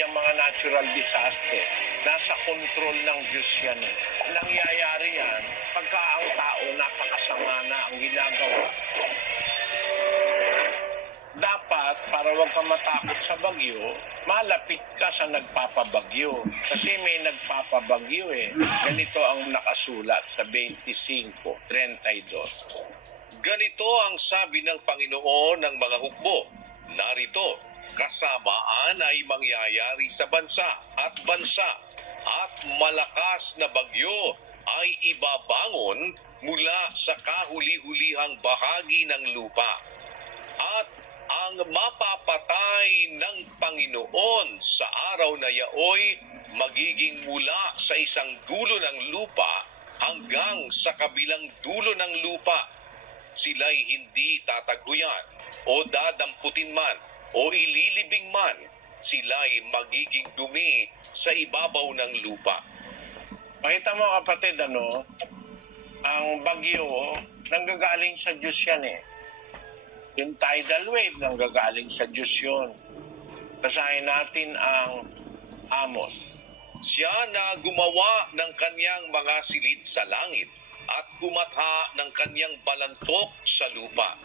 yung mga natural disaster, nasa control ng Diyos yan. Nangyayari yan pagka ang tao napakasama na ang ginagawa. Dapat, para huwag ka matakot sa bagyo, malapit ka sa nagpapabagyo. Kasi may nagpapabagyo eh. Ganito ang nakasulat sa 25:32. Ganito ang sabi ng Panginoon ng mga hukbo. Narito, kasamaan ay mangyayari sa bansa at malakas na bagyo ay ibabangon mula sa kahuli-hulihang bahagi ng lupa. At ang mapapatay ng Panginoon sa araw na yaoy magiging mula sa isang dulo ng lupa hanggang sa kabilang dulo ng lupa. Sila'y hindi tataguyod o dadamputin man o ililibing man. Sila'y magiging dumi sa ibabaw ng lupa. Makita mo kapatid, ang bagyo, nanggagaling sa Diyos yan eh. Yung tidal wave, nanggagaling sa Diyos yun. Basahin natin ang Amos. Siya na gumawa ng kanyang mga silid sa langit at gumatha ng kanyang balantok sa lupa.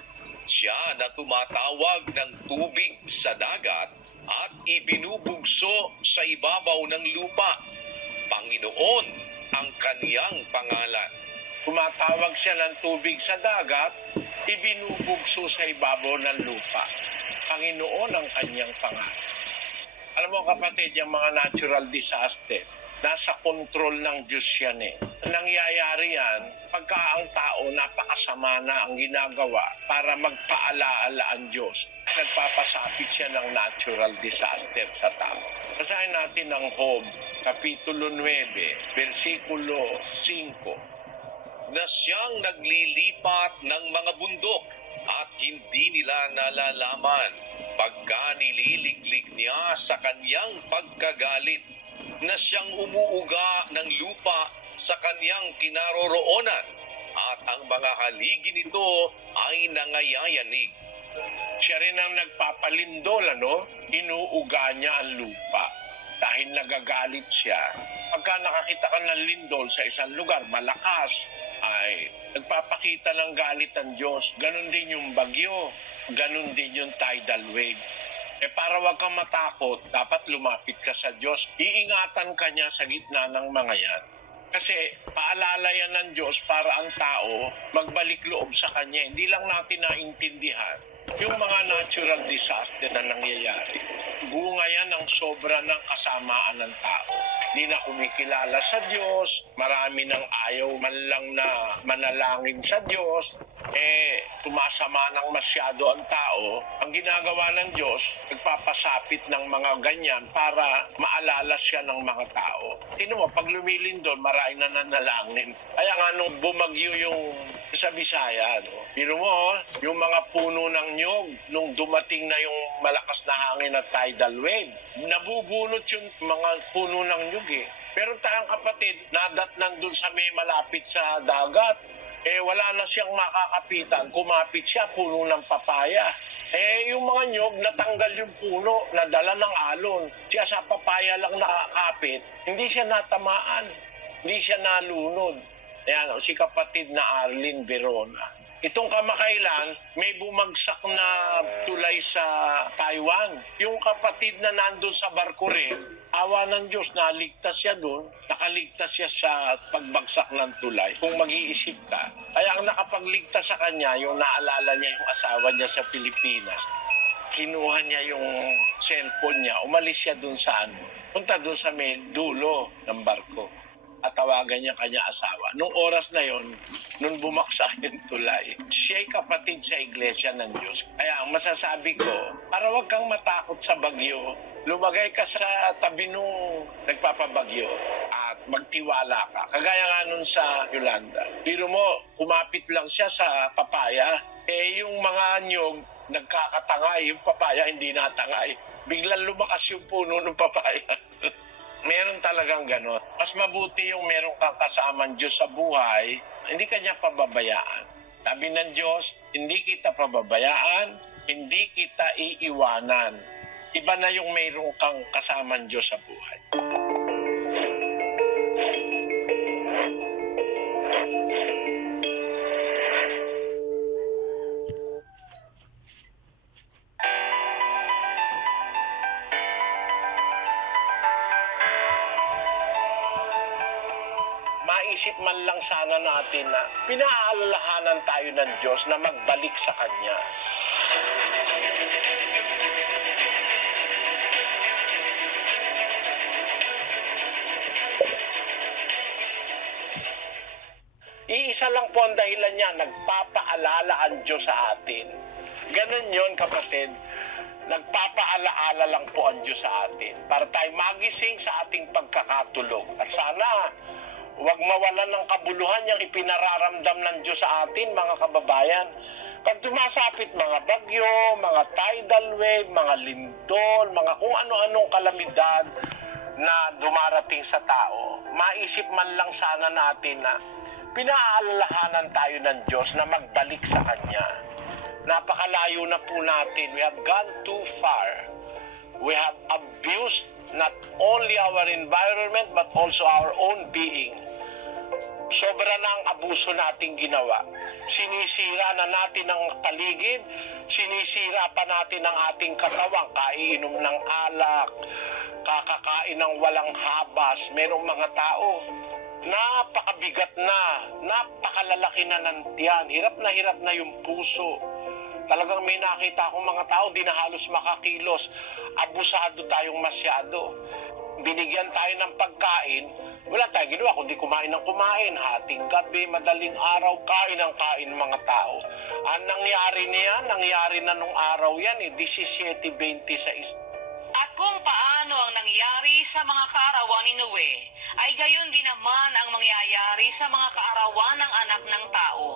Siya na tumatawag ng tubig sa dagat at ibinubugso sa ibabaw ng lupa. Panginoon ang kanyang pangalan. Tumatawag siya ng tubig sa dagat, ibinubugso sa ibabaw ng lupa. Panginoon ang kanyang pangalan. Alam mo kapatid, yung mga natural disaster, nasa control ng Diyos yan eh. Nangyayari yan pagka ang tao napakasama na ang ginagawa para magpaalaala ang Diyos. Nagpapasapit siya ng natural disaster sa tao. Basahin natin ang Job, Kapitulo 9, versikulo 5. Na siyang naglilipat ng mga bundok at hindi nila nalalaman pagka nililiglig niya sa kanyang pagkagalit, na siyang umuuga ng lupa sa kanyang kinaroroonan at ang mga haligi nito ay nangayayanig. Siya rin ang nagpapalindol, inuuga niya ang lupa. Dahil nagagalit siya, pagka nakakita ka ng lindol sa isang lugar, malakas, ay nagpapakita ng galit ang Diyos. Ganon din yung bagyo, ganon din yung tidal wave. Para wag kang matakot, dapat lumapit ka sa Diyos. Iingatan ka niya sa gitna ng mga yan. Kasi paalala yan ng Diyos para ang tao magbalik loob sa Kanya. Hindi lang natin naintindihan yung mga natural disaster na nangyayari. Bunga yan ng sobra ng kasamaan ng tao. Di na kumikilala sa Diyos, marami nang ayaw man lang na manalangin sa Diyos, tumasama ng masyado ang tao. Ang ginagawa ng Diyos, nagpapasapit ng mga ganyan para maalala siya ng mga tao. Tingnan mo, pag lumilindol, marami na nanalangin. Kaya nga nung bumagyo yung sa Bisaya, pero mo, yung mga puno ng nyog, nung dumating na yung malakas na hangin at tidal wave, nabubunot yung mga puno ng nyog eh. Pero tayong kapatid, nadatnan dun sa may malapit sa dagat, wala na siyang makakapitan. Kumapit siya, puno ng papaya. Yung mga nyog, natanggal yung puno, nadala ng alon. Siya sa papaya lang nakakapit, hindi siya natamaan, hindi siya nalunod. Ayan, si kapatid na Arlene Verona. Itong kamakailan, may bumagsak na tulay sa Taiwan. Yung kapatid na nandun sa barko rin, awa ng Diyos, naligtas siya doon. Nakaligtas siya sa pagbagsak ng tulay. Kung mag-iisip ka. Kaya ang nakapagligtas sa kanya, yung naalala niya yung asawa niya sa Pilipinas. Kinuha niya yung cellphone niya, umalis siya doon sa punta doon sa may dulo ng barko. At tawagan niya kanya asawa. Nung oras na yon, nung bumaksak yung tulay, siya'y kapatid sa iglesia ng Diyos. Kaya ang masasabi ko, para wag kang matakot sa bagyo, lumagay ka sa tabi nung nagpapabagyo at magtiwala ka. Kagaya nga nun sa Yolanda. Biro mo, kumapit lang siya sa papaya. Yung mga nyog, nagkakatangay. Yung papaya hindi natangay. Biglang lumakas yung puno ng papaya. Meron talagang ganon. Mas mabuti yung meron kang kasamang Diyos sa buhay, hindi ka niya pababayaan. Sabi ng Diyos, hindi kita pababayaan, hindi kita iiwanan. Iba na yung mayroong kang kasamang Diyos sa buhay. Maisip man lang sana natin na pinaalalahanan tayo ng Diyos na magbalik sa Kanya. Iisa lang po ang dahilan niya, nagpapaalala ang Diyos sa atin. Ganun yon, kapatid. Nagpapaalaala lang po ang Diyos sa atin para tayo magising sa ating pagkakatulog. At sana, huwag mawalan ng kabuluhan yung ipinararamdam ng Diyos sa atin, mga kababayan. Pag tumasapit mga bagyo, mga tidal wave, mga lindol, mga kung ano-anong kalamidad na dumarating sa tao, maisip man lang sana natin na pinaalalahanan tayo ng Diyos na magbalik sa Kanya. Napakalayo na po natin. We have gone too far. We have abused not only our environment but also our own being. Sobra na ang abuso nating ginawa. Sinisira na natin ang paligid, sinisira pa natin ang ating katawan, kaiinom ng alak, kakakain ng walang habas. Merong mga tao, napakabigat na, napakalalaki na ng tiyan, hirap na yung puso. Talagang may nakita akong mga tao, di na halos makakilos. Abusado tayong masyado. Binigyan tayo ng pagkain, wala tayong ginawa kundi kumain ng kumain. Hating gabi, madaling araw, kain ng kain mga tao. Ang nangyari na nung araw yan, 17:26. At kung paano ang nangyari sa mga kaarawan ni Noe, ay gayon din naman ang mangyayari sa mga kaarawan ng anak ng tao.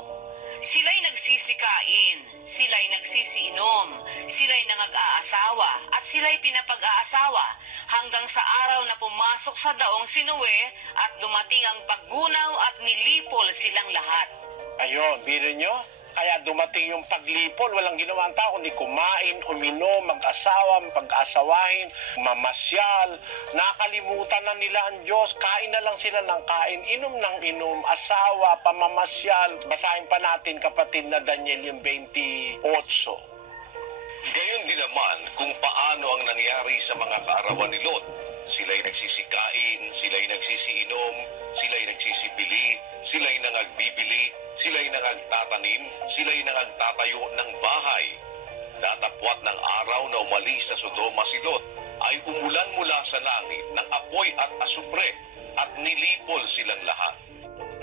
Sila'y nagsisikain, sila'y nagsisiinom, sila'y nangag-aasawa, at sila'y pinapag-aasawa hanggang sa araw na pumasok sa daong si Noe at dumating ang paggunaw at nilipol silang lahat. Ayun, biro nyo? Kaya dumating yung paglipol, walang ginawa ang tao, kundi kumain, uminom, mag-asawa, pag-asawahin, mamasyal. Nakalimutan na nila ang Diyos, kain na lang sila ng kain, inom ng inom, asawa, pamamasyal. Basahin pa natin, kapatid, na Daniel yung 28. Gayon din naman kung paano ang nangyari sa mga kaarawan ni Lot. Sila'y nagsisikain, sila'y nagsisiinom, sila'y nagsisibili, sila'y nangagbibili, sila'y nangagtatanim, sila'y nangagtatayo ng bahay. Datapwat ng araw na umalis sa Sodoma si Lot, ay umulan mula sa langit ng apoy at asupre at nilipol silang lahat.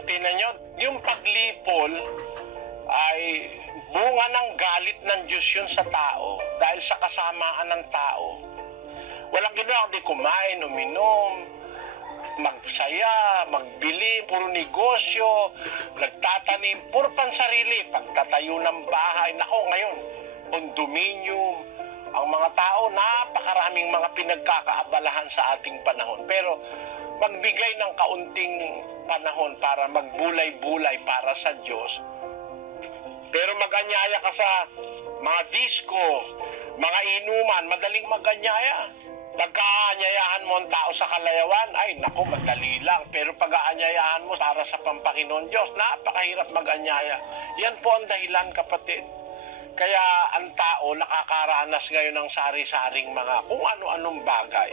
Tingnan nyo, yung paglipol ay bunga ng galit ng Diyos yun sa tao dahil sa kasamaan ng tao. Walang ginawa kundi kumain, uminom, magsaya, magbili, puro negosyo, nagtatanim, puro pansarili, pagtatayo ng bahay. Nako, ngayon, condominium, ang mga tao, napakaraming mga pinagkakaabalahan sa ating panahon. Pero magbigay ng kaunting panahon para magbulay-bulay para sa Diyos. Pero mag-anyaya ka sa mga disco, mga inuman, madaling mag-anyaya. Pagka-aanyayahan mo ang tao sa kalayawan, ay naku, madali lang. Pero pag-aanyayahan mo para sa pampanginoon Diyos, napakahirap mag-anyaya. Yan po ang dahilan, kapatid. Kaya ang tao nakakaranas ngayon ng sari-saring mga kung ano-anong bagay.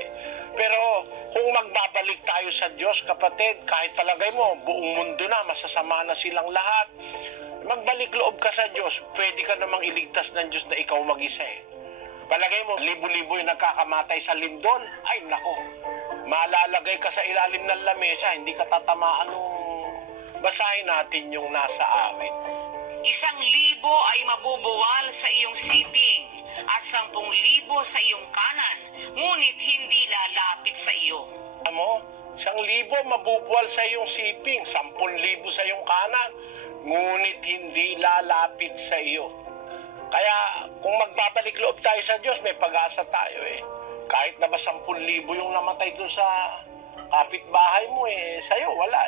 Pero kung magbabalik tayo sa Diyos, kapatid, kahit palagay mo, buong mundo na, masasama na silang lahat, magbalik loob ka sa Diyos, pwede ka namang iligtas ng Diyos na ikaw mag-isa eh. Palagay mo, libo-libo yung nagkakamatay sa lindol. Ay, nako. Malalagay ka sa ilalim ng lamesa, hindi ka tatamaan nung... Basahin natin yung nasa awit. 1,000 ay mabubuwal sa iyong siping at 10,000 sa iyong kanan, ngunit hindi lalapit sa iyo. Mo, 1,000 mabubuwal sa iyong siping, 10,000 sa iyong kanan, ngunit hindi lalapit sa iyo. Kaya kung magbabalik loob tayo sa Diyos, may pag-asa tayo eh. Kahit na ba 10,000 yung namatay doon sa kapitbahay mo eh, sa'yo wala